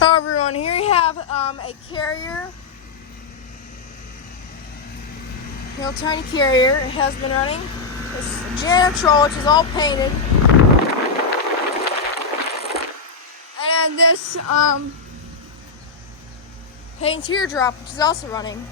Hello everyone, here you have a carrier, real tiny carrier. It has been running. It's a janitor, which is all painted. And this Payne teardrop, which is also running.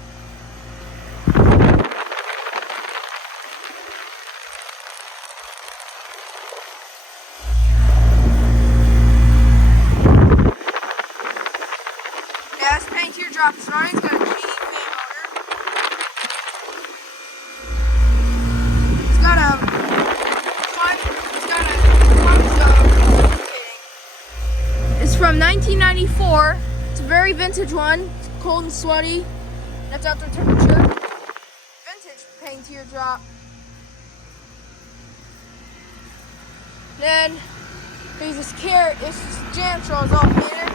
Yeah, this Payne teardrop is running. It's got a GE fan motor. It's got a It's from 1994. It's a very vintage one. It's cold and sweaty. That's outdoor temperature. Vintage Payne teardrop. Then there's this carrot. This janitor is all painted.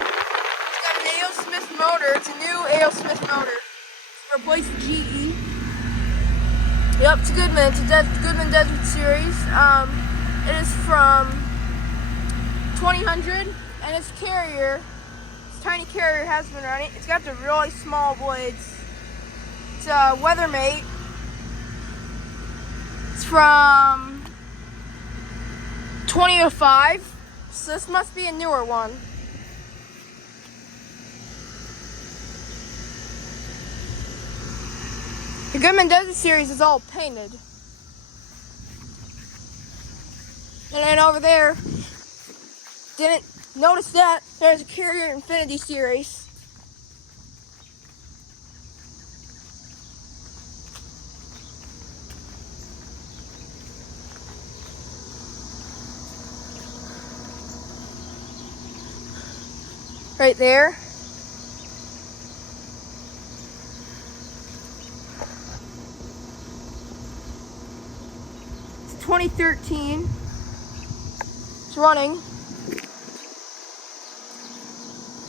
Motor. It's a new A.O. Smith motor. It's replaced the GE. Yep, it's a Goodman. It's a Goodman Desert Series. It is from 2000, and its carrier, this tiny carrier, has been running. It's got the really small blades. It's a Weathermate. It's from 2005, so this must be a newer one. The Goodman Desert Series is all painted. And then over there, didn't notice that, there's a Carrier Infinity Series. Right there. It's 2013. It's running.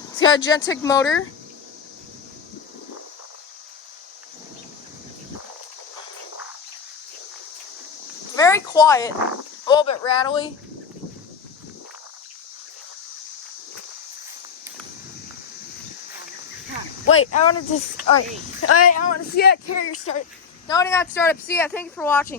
It's got a Gentic motor. It's very quiet, a little bit rattly. Wait, I want to see that carrier start. No, I did not start up. See ya. Thank you for watching.